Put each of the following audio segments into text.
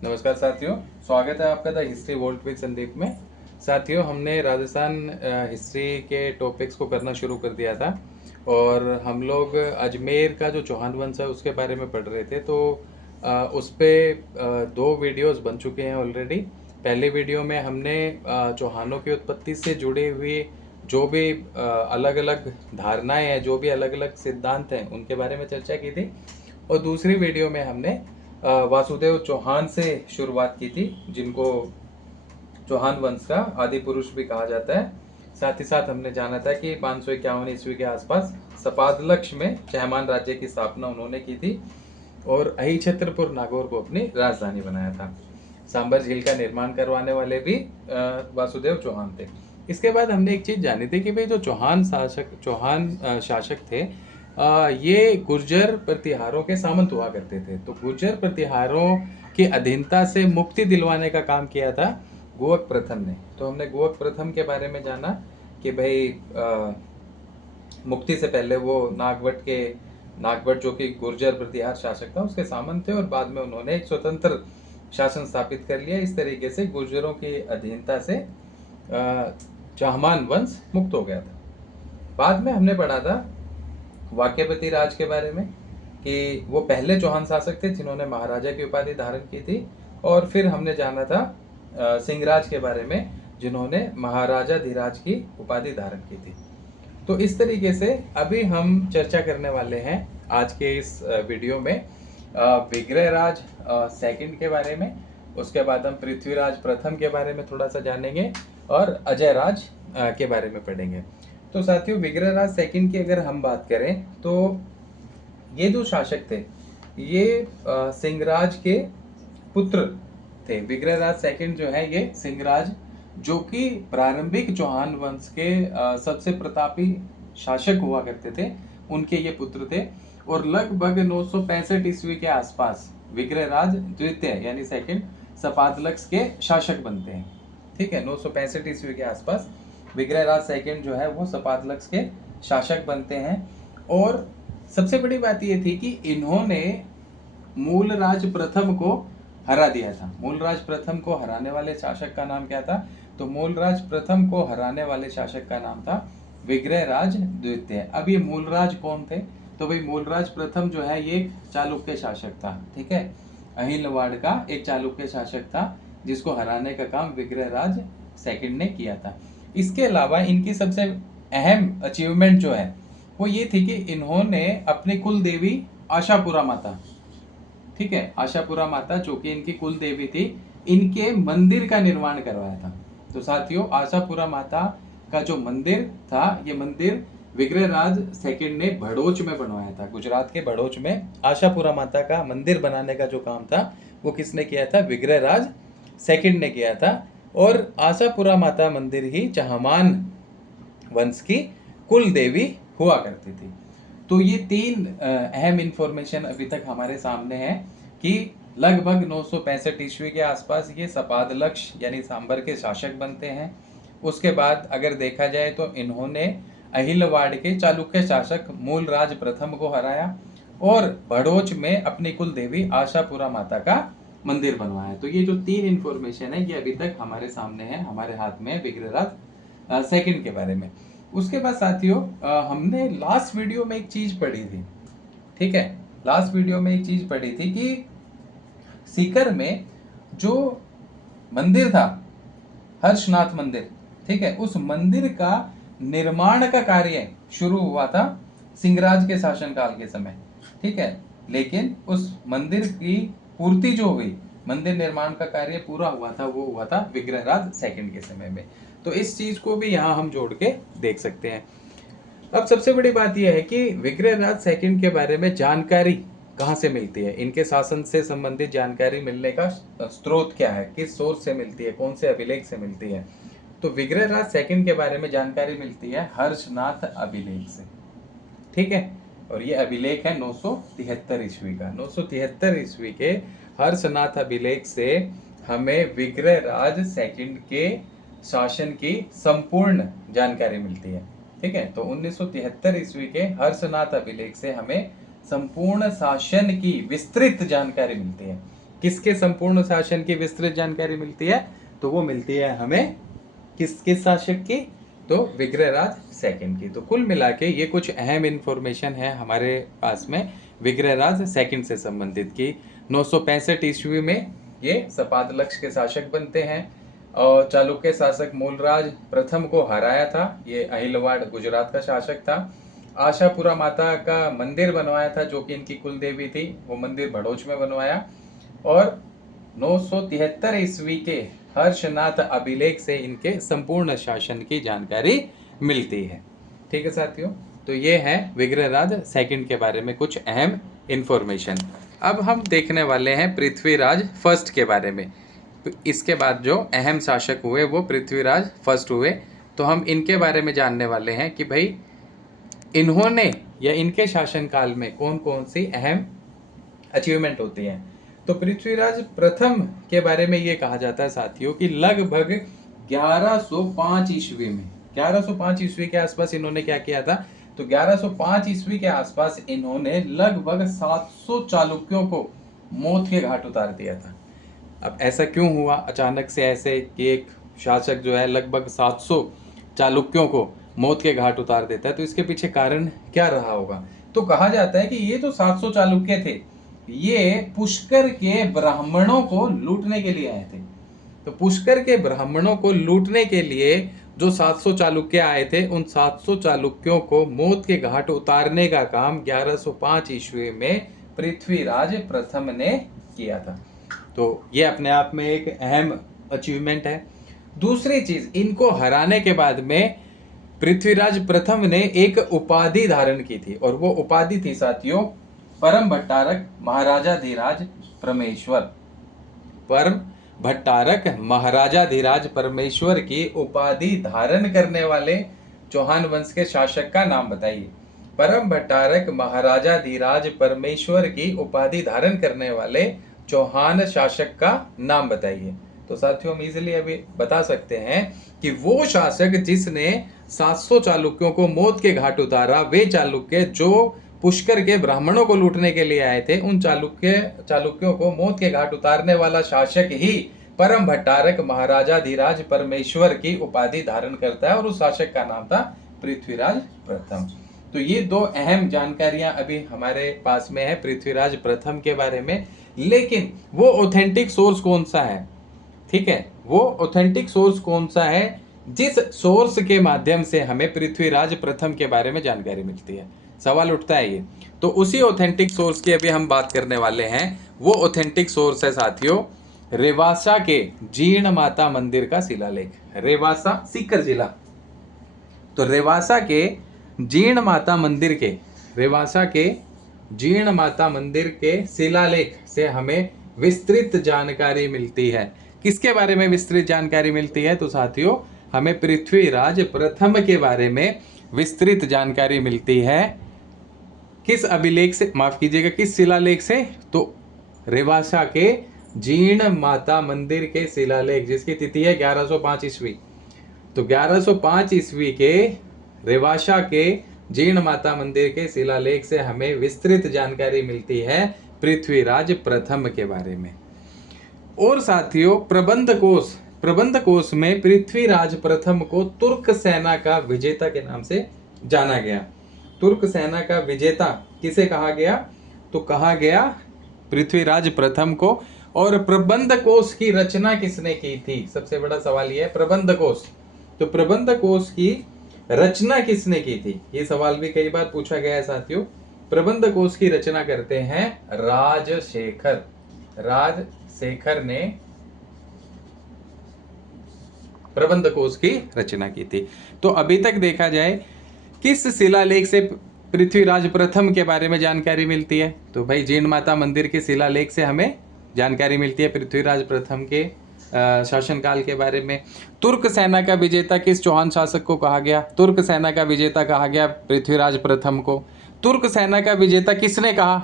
नमस्कार साथियों, स्वागत है आपका the history world with Sandeep में। साथियों, हमने राजस्थान हिस्ट्री के टॉपिक्स को करना शुरू कर दिया था और हम लोग अजमेर का जो चौहान वंश है उसके बारे में पढ़ रहे थे। तो उस पे दो वीडियोस बन चुके हैं ऑलरेडी। पहले वीडियो में हमने चौहानों की उत्पत्ति से जुड़ी हुई जो भी अलग अलग धारणाएं हैं, जो भी अलग अलग सिद्धांत हैं, उनके बारे में चर्चा की थी। और दूसरी वीडियो में हमने वासुदेव चौहान से शुरुआत की थी, जिनको चौहान वंश का आदि पुरुष भी कहा जाता है। साथ ही साथ हमने जाना था कि 551 ईस्वी के आसपास सपादलक्ष में चहमान राज्य की स्थापना उन्होंने की थी और अहिछत्रपुर नागौर को अपनी राजधानी बनाया था। सांबर झील का निर्माण करवाने वाले भी वासुदेव चौहान थे। इसके बाद हमने एक चीज जानी थी कि भाई जो चौहान शासक थे, ये गुर्जर प्रतिहारों के सामंत हुआ करते थे। तो गुर्जर प्रतिहारों की अधीनता से मुक्ति दिलवाने का काम किया था गोवक प्रथम ने। तो हमने गोवक प्रथम के बारे में जाना कि भाई मुक्ति से पहले वो नागवट जो कि गुर्जर प्रतिहार शासक था, उसके सामंत थे और बाद में उन्होंने एक स्वतंत्र शासन स्थापित कर लिया। इस तरीके से गुर्जरों की अधीनता से चहमान वंश मुक्त हो गया था। बाद में हमने पढ़ा था वाक्यपति राज के बारे में कि वो पहले चौहान शासक थे जिन्होंने महाराजा की उपाधि धारण की थी। और फिर हमने जाना था सिंहराज के बारे में, जिन्होंने महाराजा धीराज की उपाधि धारण की थी। तो इस तरीके से अभी हम चर्चा करने वाले हैं आज के इस वीडियो में विग्रहराज सेकंड के बारे में। उसके बाद हम पृथ्वीराज प्रथम के बारे में थोड़ा सा जानेंगे और अजय राज के बारे में पढ़ेंगे। तो साथियों, विग्रहराज सेकंड की अगर हम बात करें तो ये जो शासक थे, ये सिंहराज के पुत्र थे। विग्रहराज सेकंड जो है ये सिंहराज, जो कि प्रारंभिक चौहान वंश के सबसे प्रतापी शासक हुआ करते थे, उनके ये पुत्र थे। और लगभग 965 ईस्वी के आसपास विग्रहराज द्वितीय यानी सेकंड सपादलक्ष के शासक बनते हैं। ठीक है, 965 ईस्वी के आसपास विग्रहराज सेकंड जो है वो सपादलक्ष के शासक बनते हैं। और सबसे बड़ी बात ये थी कि इन्होंने मूलराज प्रथम को हरा दिया था। मूलराज प्रथम को हराने वाले शासक का नाम क्या था? तो मूलराज प्रथम को हराने वाले शासक का नाम था विग्रहराज द्वितीय। अब ये मूलराज कौन थे? तो भाई मूलराज प्रथम जो है ये एक चालुक्य शासक था। ठीक है, अहिलवाड़ का एक चालुक्य शासक था जिसको हराने का काम विग्रहराज सेकंड ने किया था। इसके अलावा इनकी सबसे अहम अचीवमेंट जो है वो ये थी कि इन्होंने अपनी कुल देवी आशापुरा माता, ठीक है, आशापुरा माता जो कि इनकी कुल देवी थी, इनके मंदिर का निर्माण करवाया था। तो साथियों, आशापुरा माता का जो मंदिर था, ये मंदिर विग्रहराज सेकंड ने भड़ोच में बनवाया था। गुजरात के भड़ोच में आशापुरा माता का मंदिर बनाने का जो काम था वो किसने किया था? विग्रहराज सेकंड ने किया था। और आशापुरा माता मंदिर ही चहमान वंश की कुल देवी हुआ करती थी। तो ये तीन अहम इंफॉर्मेशन अभी तक हमारे सामने है कि लगभग 965 ईस्वी के आसपास ये सपादलक्ष यानी सांबर के शासक बनते हैं। उसके बाद अगर देखा जाए तो इन्होंने अहिलवाड़ के चालुक्य शासक मूलराज प्रथम को हराया और भड़ोच में अपनी कुल देवी आशापुरा माता का मंदिर बनवाया। तो ये जो तीन इंफॉर्मेशन है ये अभी तक हमारे सामने है, हमारे हाथ में है विग्रहराज सेकंड के बारे में। उसके बाद साथियों, हमने लास्ट वीडियो में एक चीज पढ़ी थी। ठीक है, लास्ट वीडियो में एक चीज पढ़ी थी कि सीकर में जो मंदिर था, हर्षनाथ मंदिर, ठीक है, उस मंदिर का निर्माण का कार्य शुरू हुआ था सिंहराज के शासनकाल के समय। ठीक है, लेकिन उस मंदिर की पूर्ति जो हुई, मंदिर निर्माण का कार्य पूरा हुआ था, वो हुआ था विग्रहराज सेकंड के समय में। तो इस चीज को भी यहाँ हम जोड़ के देख सकते हैं। अब सबसे बड़ी बात यह है कि विग्रहराज सेकंड के बारे में जानकारी कहाँ से मिलती है, इनके शासन से संबंधित जानकारी मिलने का स्रोत क्या है, किस सोर्स से मिलती है, कौन से अभिलेख से मिलती है? तो विग्रहराज सेकंड के बारे में जानकारी मिलती है हर्षनाथ अभिलेख से। ठीक है, और ये अभिलेख है 973 ईस्वी का। 973 ईस्वी के हर्षनाथ अभिलेख से हमें विग्रहराज सेकंड के शासन की संपूर्ण जानकारी मिलती है। ठीक है, तो 1973 ईस्वी के हर्षनाथ अभिलेख से हमें संपूर्ण शासन की विस्तृत जानकारी मिलती है। किसके संपूर्ण शासन की विस्तृत जानकारी मिलती है? तो वो मिलती है हमें किस शासक की? तो विग्रहराज सेकंड की। तो कुल मिला के ये कुछ अहम इंफॉर्मेशन है हमारे पास में विग्रहराज सेकंड से संबंधित की 965 ईस्वी में ये सपादलक्ष के शासक बनते हैं और चालुक्य शासक मूलराज प्रथम को हराया था। ये अहिलवाड़ गुजरात का शासक था। आशापुरा माता का मंदिर बनवाया था जो कि इनकी कुल देवी थी, वो मंदिर भड़ोच में बनवाया। और 973 ईस्वी के हर्षनाथ अभिलेख से इनके संपूर्ण शासन की जानकारी मिलती है। ठीक है साथियों, तो ये है विग्रहराज सेकंड के बारे में कुछ अहम इंफॉर्मेशन। अब हम देखने वाले हैं पृथ्वीराज फर्स्ट के बारे में। इसके बाद जो अहम शासक हुए वो पृथ्वीराज फर्स्ट हुए। तो हम इनके बारे में जानने वाले हैं कि भाई इन्होंने या इनके शासनकाल में कौन कौन सी अहम अचीवमेंट होती हैं। तो पृथ्वीराज प्रथम के बारे में ये कहा जाता है साथियों कि लगभग 1105 ईस्वी में 1105 ईस्वी के आसपास इन्होंने क्या किया था? तो 1105 ईस्वी के आसपास इन्होंने लगभग 700 चालुक्यों को मौत के घाट उतार दिया था। अब ऐसा क्यों हुआ अचानक से ऐसे कि एक शासक जो है लगभग 700 चालुक्यों को मौत के घाट उतार देता है? तो इसके पीछे कारण क्या रहा होगा? तो कहा जाता है कि ये तो 700 चालुक्य थे, ये पुष्कर के ब्राह्मणों को लूटने के लिए आए थे। तो पुष्कर के ब्राह्मणों को लूटने के लिए जो 700 चालुक्य आए थे, उन 700 चालुक्यों को मौत के घाट उतारने का काम 1105 ईस्वी में पृथ्वीराज प्रथम ने किया था। तो ये अपने आप में एक अहम अचीवमेंट है। दूसरी चीज, इनको हराने के बाद में पृथ्वीराज प्रथम ने एक उपाधि धारण की थी और वो उपाधि थी साथियों परम भट्टारक महाराजाधिराज परमेश्वर। परम भट्टारक महाराजाधिराज परमेश्वर की उपाधि धारण करने वाले चौहान वंश के शासक का नाम बताइए। परम भट्टारक महाराजाधिराज परमेश्वर की उपाधि धारण करने वाले चौहान शासक का नाम बताइए। तो साथियों हम इजीली अभी बता सकते हैं कि वो शासक जिसने 700 चालुक्यों को मौत के घाट उतारा, वे चालुक्य जो पुष्कर के ब्राह्मणों को लूटने के लिए आए थे, उन चालुक्यों को मौत के घाट उतारने वाला शासक ही परम भट्टारक महाराजाधिराज परमेश्वर की उपाधि धारण करता है और उस शासक का नाम था पृथ्वीराज प्रथम। तो ये दो अहम जानकारियां अभी हमारे पास में है पृथ्वीराज प्रथम के बारे में। लेकिन वो ऑथेंटिक सोर्स कौन सा है? ठीक है, वो ऑथेंटिक सोर्स कौन सा है जिस सोर्स के माध्यम से हमें पृथ्वीराज प्रथम के बारे में जानकारी मिलती है? सवाल उठता है ये। तो उसी ऑथेंटिक सोर्स की अभी हम बात करने वाले हैं। वो ऑथेंटिक सोर्स है साथियों रेवासा के जीर्ण माता मंदिर का शिलालेख। रेवासा सीकर जिला। तो रेवासा के जीर्ण माता मंदिर के जीर्ण माता मंदिर के शिलालेख से हमें विस्तृत जानकारी मिलती है। किसके बारे में विस्तृत जानकारी मिलती है? तो साथियों हमें पृथ्वीराज प्रथम के बारे में विस्तृत जानकारी मिलती है। किस अभिलेख से, माफ कीजिएगा, किस शिलालेख से? तो रेवासा के जीर्ण माता मंदिर के शिलालेख, जिसकी तिथि है 1105 ईस्वी। तो 1105 ईस्वी के रेवासा के जीर्ण माता मंदिर के शिलालेख से हमें विस्तृत जानकारी मिलती है पृथ्वीराज प्रथम के बारे में। और साथियों प्रबंध कोश में पृथ्वीराज प्रथम को तुर्क सेना का विजेता के नाम से जाना गया। तुर्क सेना का विजेता किसे कहा गया? तो कहा गया पृथ्वीराज प्रथम को। और प्रबंध कोश की रचना किसने की थी? सबसे बड़ा सवाल यह है, प्रबंध कोश। तो प्रबंध कोश की रचना किसने की थी? ये सवाल भी कई बार पूछा गया है साथियों। प्रबंध कोश की रचना करते हैं राजशेखर। राजशेखर ने प्रबंध कोश की रचना की थी। तो अभी तक देखा जाए किस शिलालेख से पृथ्वीराज प्रथम के बारे में जानकारी मिलती है? तो भाई जीर्ण माता मंदिर के शिलालेख से हमें जानकारी मिलती है पृथ्वीराज प्रथम के शासनकाल के बारे में। तुर्क सेना का विजेता किस चौहान शासक को कहा गया? तुर्क सेना का विजेता कहा गया पृथ्वीराज प्रथम को। तुर्क सेना का विजेता किसने कहा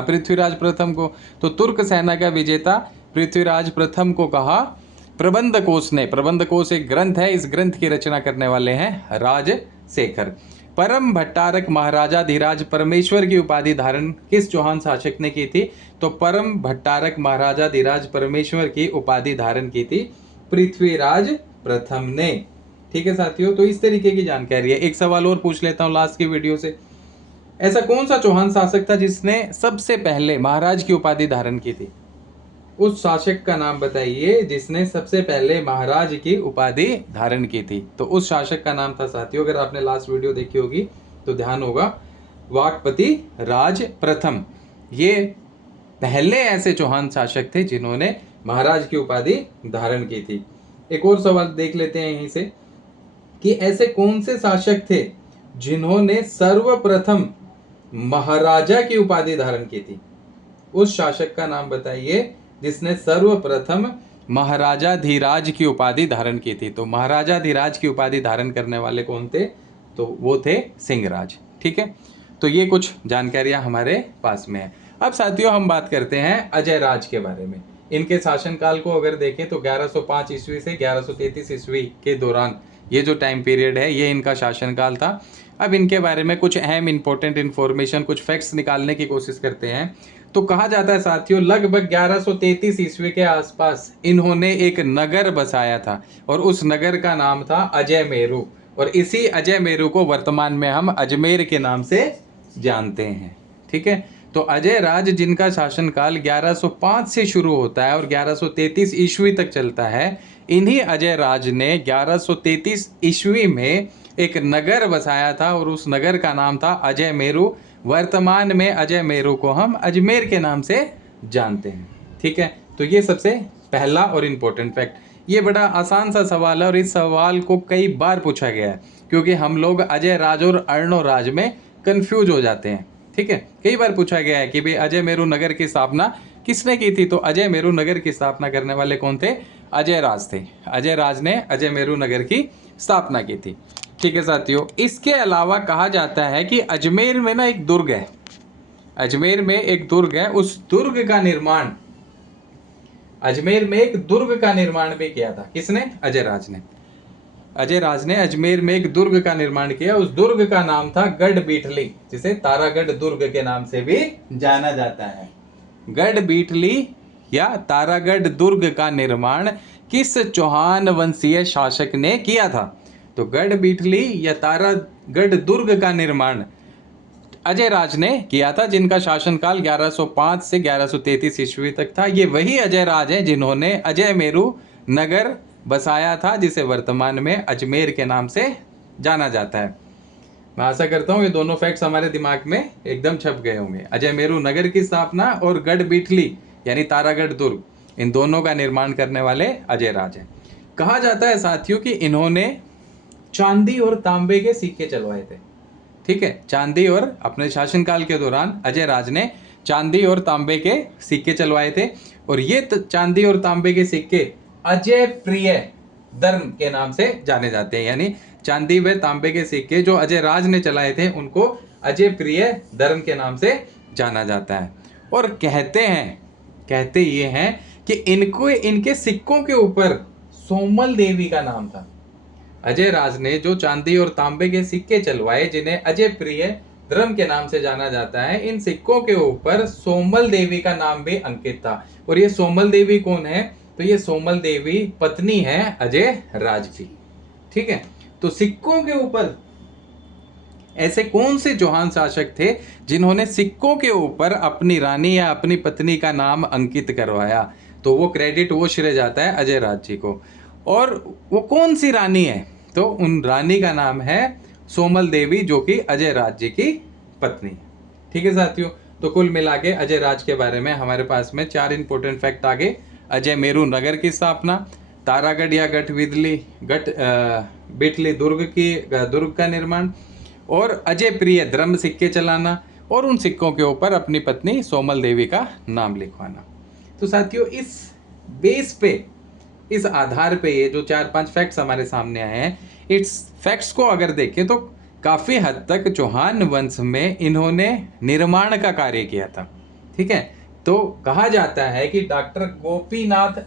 पृथ्वीराज प्रथम को? तो तुर्क सेना का विजेता पृथ्वीराज प्रथम को कहा प्रबंध कोश ने। प्रबंध कोश एक ग्रंथ है, इस ग्रंथ की रचना करने वाले हैं राजशेखर। परम भट्टारक महाराजा धीराज परमेश्वर की उपाधि धारण किस चौहान शासक ने की थी? तो परम भट्टारक महाराजा धीराज परमेश्वर की उपाधि धारण की थी पृथ्वीराज प्रथम ने। ठीक है साथियों, तो इस तरीके की जानकारी है। एक सवाल और पूछ लेता हूं लास्ट की वीडियो से। ऐसा कौन सा चौहान शासक था जिसने सबसे पहले महाराज की उपाधि धारण की थी? उस शासक का नाम बताइए जिसने सबसे पहले महाराज की उपाधि धारण की थी। तो उस शासक का नाम था साथियों, अगर आपने लास्ट वीडियो देखी होगी तो ध्यान होगा, वाकपति राज प्रथम। ये पहले ऐसे चौहान शासक थे जिन्होंने महाराज की उपाधि धारण की थी। एक और सवाल देख लेते हैं यहीं से कि ऐसे कौन से शासक थे जिन्होंने सर्वप्रथम महाराजा की उपाधि धारण की थी? उस शासक का नाम बताइए जिसने सर्वप्रथम महाराजा धीराज की उपाधि धारण की थी। तो महाराजा धीराज की उपाधि धारण करने वाले कौन थे? तो वो थे सिंहराज। ठीक है, तो ये कुछ जानकारियां हमारे पास में है। अब साथियों हम बात करते हैं अजय राज के बारे में। इनके शासनकाल को अगर देखें तो 1105 ईस्वी से 1133 ईस्वी के दौरान ये जो टाइम पीरियड है ये इनका शासनकाल था। अब इनके बारे में कुछ अहम इंपॉर्टेंट इन्फॉर्मेशन, कुछ फैक्ट्स निकालने की कोशिश करते हैं। तो कहा जाता है साथियों लगभग 1133 ईस्वी के आसपास इन्होंने एक नगर बसाया था और उस नगर का नाम था अजय मेरू, और इसी अजय मेरू को वर्तमान में हम अजमेर के नाम से जानते हैं। ठीक है, तो अजय राज जिनका शासनकाल 1105 से शुरू होता है और 1133 ईस्वी तक चलता है, इन्हीं अजय राज ने 1133 ईस्वी में एक नगर बसाया था और उस नगर का नाम था अजय मेरू। वर्तमान में अजय मेरू को हम अजमेर के नाम से जानते हैं। ठीक है, तो ये सबसे पहला और इम्पोर्टेंट फैक्ट। ये बड़ा आसान सा सवाल है और इस सवाल को कई बार पूछा गया है क्योंकि हम लोग अजय राज और अर्णो राज में कंफ्यूज हो जाते हैं। ठीक है, कई बार पूछा गया है कि भाई अजय मेरू नगर की स्थापना किसने की थी? तो अजय मेरू नगर की स्थापना करने वाले कौन थे? अजय राज थे। अजय राज ने अजय मेरू नगर की स्थापना की थी। ठीक है साथियों, इसके अलावा कहा जाता है कि अजमेर में ना एक दुर्ग है, अजमेर में एक दुर्ग है, उस दुर्ग का निर्माण, अजमेर में एक दुर्ग का निर्माण भी किया था। किसने? अजय राज ने। अजय राज ने अजमेर में एक दुर्ग का निर्माण किया। उस दुर्ग का नाम था गढ़ बीठली, जिसे तारागढ़ दुर्ग के नाम से भी जाना जाता है। गढ़ बीठली या तारागढ़ दुर्ग का निर्माण किस चौहान वंशीय शासक ने किया था? तो गढ़ बीठली या तारागढ़ दुर्ग का निर्माण अजय राज ने किया था, जिनका शासनकाल 1105 से 1133 ईस्वी तक था। ये वही अजय राज हैं जिन्होंने अजय मेरू नगर बसाया था, जिसे वर्तमान में अजमेर के नाम से जाना जाता है। मैं आशा करता हूँ ये दोनों फैक्ट्स हमारे दिमाग में एकदम छप गए होंगे। अजय मेरू नगर की स्थापना और गढ़ बीठली यानी तारागढ़ दुर्ग, इन दोनों का निर्माण करने वाले अजय राज हैं। कहा जाता है साथियों कि इन्होंने चांदी और तांबे के सिक्के चलवाए थे। ठीक है, चांदी और अपने शासनकाल के दौरान अजय राज ने चांदी और तांबे के सिक्के चलवाए थे और ये चांदी और तांबे के सिक्के अजय प्रिय धर्म के नाम से जाने जाते हैं। यानी चांदी व तांबे के सिक्के जो अजय राज ने चलाए थे उनको अजय प्रिय धर्म के नाम से जाना जाता है। और कहते ये हैं कि इनके सिक्कों के ऊपर सोमल देवी का नाम था। अजय राज ने जो चांदी और तांबे के सिक्के चलवाए जिन्हें अजय प्रिय धर्म के नाम से जाना जाता है, इन सिक्कों के ऊपर सोमल देवी का नाम भी अंकित था। और ये सोमल देवी कौन है? तो ये सोमल देवी पत्नी है अजय राज की। ठीक है, तो सिक्कों के ऊपर ऐसे कौन से चौहान शासक थे जिन्होंने सिक्कों के ऊपर अपनी रानी या अपनी पत्नी का नाम अंकित करवाया? तो वो क्रेडिट वो श्रेय जाता है अजय राज जी को। और वो कौन सी रानी है? तो उन रानी का नाम है सोमल देवी, जो कि अजय राज जी की पत्नी। ठीक है साथियों, तो कुल मिला के अजय राज के बारे में हमारे पास में 4 इंपॉर्टेंट फैक्ट आ गए। अजय मेरू नगर की स्थापना, तारागढ़ या गढ़ बीठली दुर्ग का निर्माण, और अजय प्रिय धर्म सिक्के चलाना, और उन सिक्कों के ऊपर अपनी पत्नी सोमल देवी का नाम लिखवाना। तो साथियों इस बेस पे, इस आधार पे ये जो 4-5 फैक्ट्स हमारे सामने आए हैं, इस फैक्ट्स को अगर देखें तो काफ़ी हद तक चौहान वंश में इन्होंने निर्माण का कार्य किया था। ठीक है, तो कहा जाता है कि डॉक्टर गोपीनाथ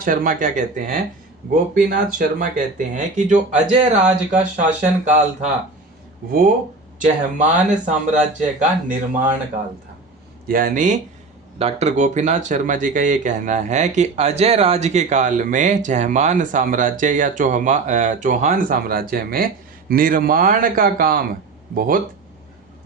शर्मा क्या कहते हैं? गोपीनाथ शर्मा कहते हैं कि जो अजय राज का शासन काल था वो चहमान साम्राज्य का निर्माण काल था। यानी डॉक्टर गोपीनाथ शर्मा जी का ये कहना है कि अजय राज के काल में चहमान साम्राज्य या चौहान साम्राज्य में निर्माण का काम बहुत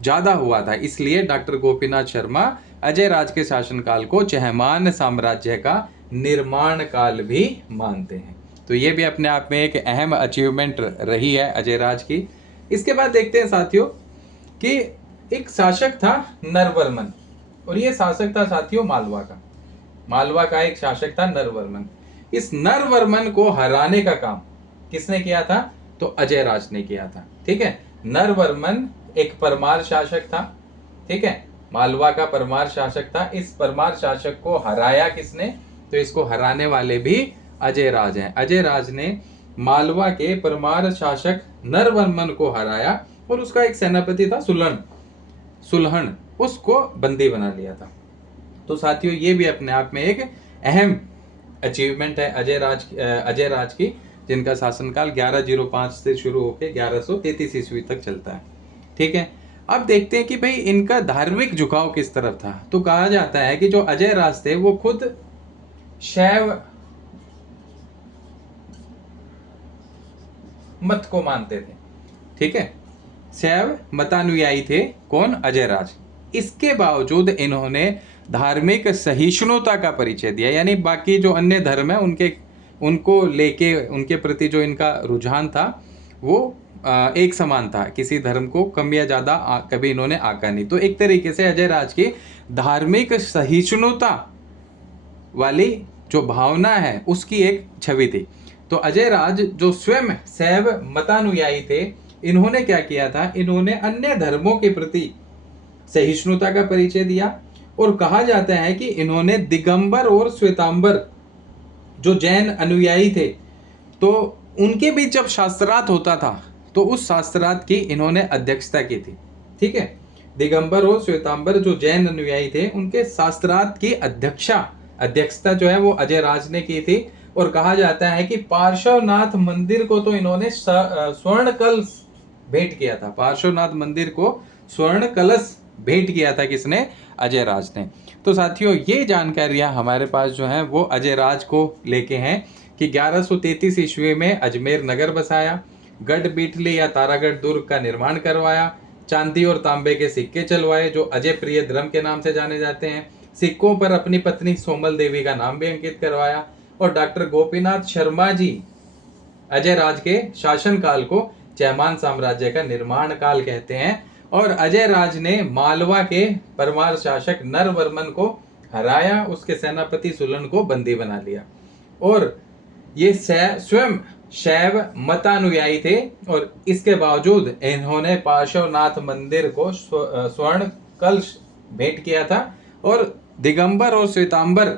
ज़्यादा हुआ था, इसलिए डॉक्टर गोपीनाथ शर्मा अजय राज के शासनकाल को चहमान साम्राज्य का निर्माण काल भी मानते हैं। तो ये भी अपने आप में एक अहम अचीवमेंट रही है अजय राज की। इसके बाद देखते हैं साथियों कि एक शासक था नरवर्मन, और ये शासक था साथियों मालवा का एक शासक था नरवर्मन। इस नरवर्मन को हराने का काम किसने किया था? तो अजय राज ने किया था। ठीक है, नरवर्मन एक परमार शासक था। ठीक है, मालवा का परमार शासक था। इस परमार शासक को हराया किसने? तो इसको हराने वाले भी अजय राज हैं। अजय राज ने मालवा के परमार शासक नरवर्मन को हराया और उसका एक सेनापति था सुलहन, उसको बंदी बना लिया था। तो साथियों ये भी अपने आप में एक अहम अचीवमेंट है अजय राज की, जिनका शासनकाल 1105 से शुरू होकर 1133 ईस्वी तक चलता है। ठीक है, अब देखते हैं कि भाई इनका धार्मिक झुकाव किस तरफ था। तो कहा जाता है कि जो अजय राज थे वो खुद शैव मत को मानते थे। ठीक है, शैव मतानुयायी थे। कौन? अजय राज। इसके बावजूद इन्होंने धार्मिक सहिष्णुता का परिचय दिया, यानी बाकी जो अन्य धर्म है उनको लेके उनके प्रति जो इनका रुझान था वो एक समान था, किसी धर्म को कम या ज्यादा कभी इन्होंने आका नहीं। तो एक तरीके से अजय राज की धार्मिक सहिष्णुता वाली जो भावना है उसकी एक छवि थी। तो अजय राज जो स्वयं शैव मतानुयायी थे, इन्होंने क्या किया था? इन्होंने अन्य धर्मों के प्रति सहिष्णुता का परिचय दिया, और कहा जाता है कि इन्होंने दिगंबर और श्वेतांबर जो जैन अनुयायी थे, तो उनके बीच जब शास्त्रार्थ होता था तो उस शास्त्रार्थ की इन्होंने अध्यक्षता की थी। ठीक है, दिगंबर और श्वेतांबर जो जैन अनुयायी थे उनके शास्त्रार्थ की अध्यक्षता जो है वो अजय राज ने की थी। और कहा जाता है कि पार्श्वनाथ मंदिर को तो इन्होंने स्वर्ण कलश भेंट किया था। पार्श्वनाथ मंदिर को स्वर्ण कलश भेंट किया था किसने? अजय राज ने। तो साथियों ये जानकारियां हमारे पास जो हैं वो अजय राज को लेके हैं कि 1133 ईस्वी में अजमेर नगर बसाया, गढ़ बीठली या तारागढ़ दुर्ग का निर्माण करवाया, चांदी और तांबे के सिक्के चलवाए जो अजय प्रिय द्रम के नाम से जाने जाते हैं, सिक्कों पर अपनी पत्नी सोमल देवी का नाम भी अंकित करवाया, और डॉक्टर गोपीनाथ शर्मा जी अजय राज के शासन काल को चहमान साम्राज्य का निर्माण काल कहते हैं। और अजय राज ने मालवा के परमार शासक नरवर्मन को हराया, उसके सेनापति सुलन को बंदी बना लिया, और ये स्वयं शैव मतानुयायी थे, और इसके बावजूद इन्होंने पार्श्वनाथ मंदिर को स्वर्ण कलश भेंट किया था, और दिगंबर और श्वेतांबर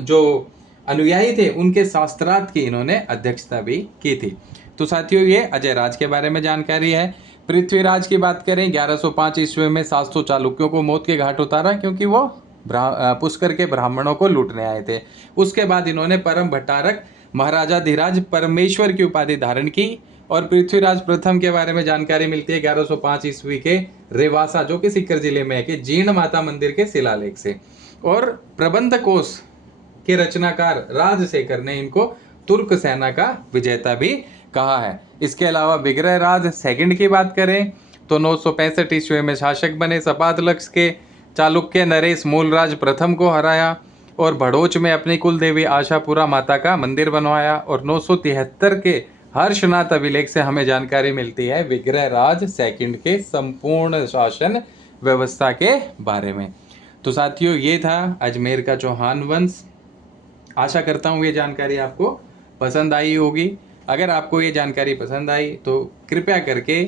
जो अनुयायी थे उनके शास्त्रार्थ की इन्होंने अध्यक्षता भी की थी। तो साथियों ये अजय राज के बारे में जानकारी है। पृथ्वीराज की बात करें, 1105 ईस्वी में 700 चालुक्यों को मौत के घाट उतारा क्योंकि वो पुष्कर के ब्राह्मणों को लूटने आए थे। उसके बाद इन्होंने परम भट्टारक महाराजा धीराज परमेश्वर की उपाधि धारण की। और पृथ्वीराज प्रथम के बारे में जानकारी मिलती है 1105 ईस्वी के रेवासा जो कि सीकर जिले में है कि जीर्ण माता मंदिर के शिलालेख से। और प्रबंध कोश के रचनाकार राजशेखर ने इनको तुर्क सेना का विजेता भी कहा है। इसके अलावा विग्रह राज सेकंड की बात करें तो 965 ईस्वी में शासक बने। सपातलक्ष के चालुक्य नरेश मूलराज प्रथम को हराया, और भड़ोच में अपनी कुल देवी आशापुरा माता का मंदिर बनवाया। और 973 के हर्षनाथ अभिलेख से हमें जानकारी मिलती है विग्रह राज सेकंड के संपूर्ण शासन व्यवस्था के बारे में। तो साथियों ये था अजमेर का चौहान वंश। आशा करता हूँ ये जानकारी आपको पसंद आई होगी। अगर आपको ये जानकारी पसंद आई तो कृपया करके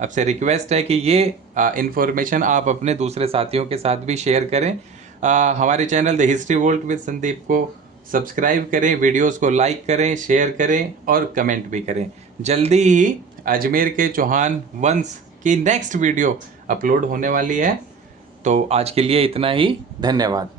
आपसे रिक्वेस्ट है कि ये इन्फॉर्मेशन आप अपने दूसरे साथियों के साथ भी शेयर करें। हमारे channel the history volt with Sandeep को सब्सक्राइब करें, वीडियोस को लाइक करें, शेयर करें और कमेंट भी करें। जल्दी ही अजमेर के चौहान वंश की नेक्स्ट वीडियो अपलोड होने वाली है। तो आज के लिए इतना ही, धन्यवाद।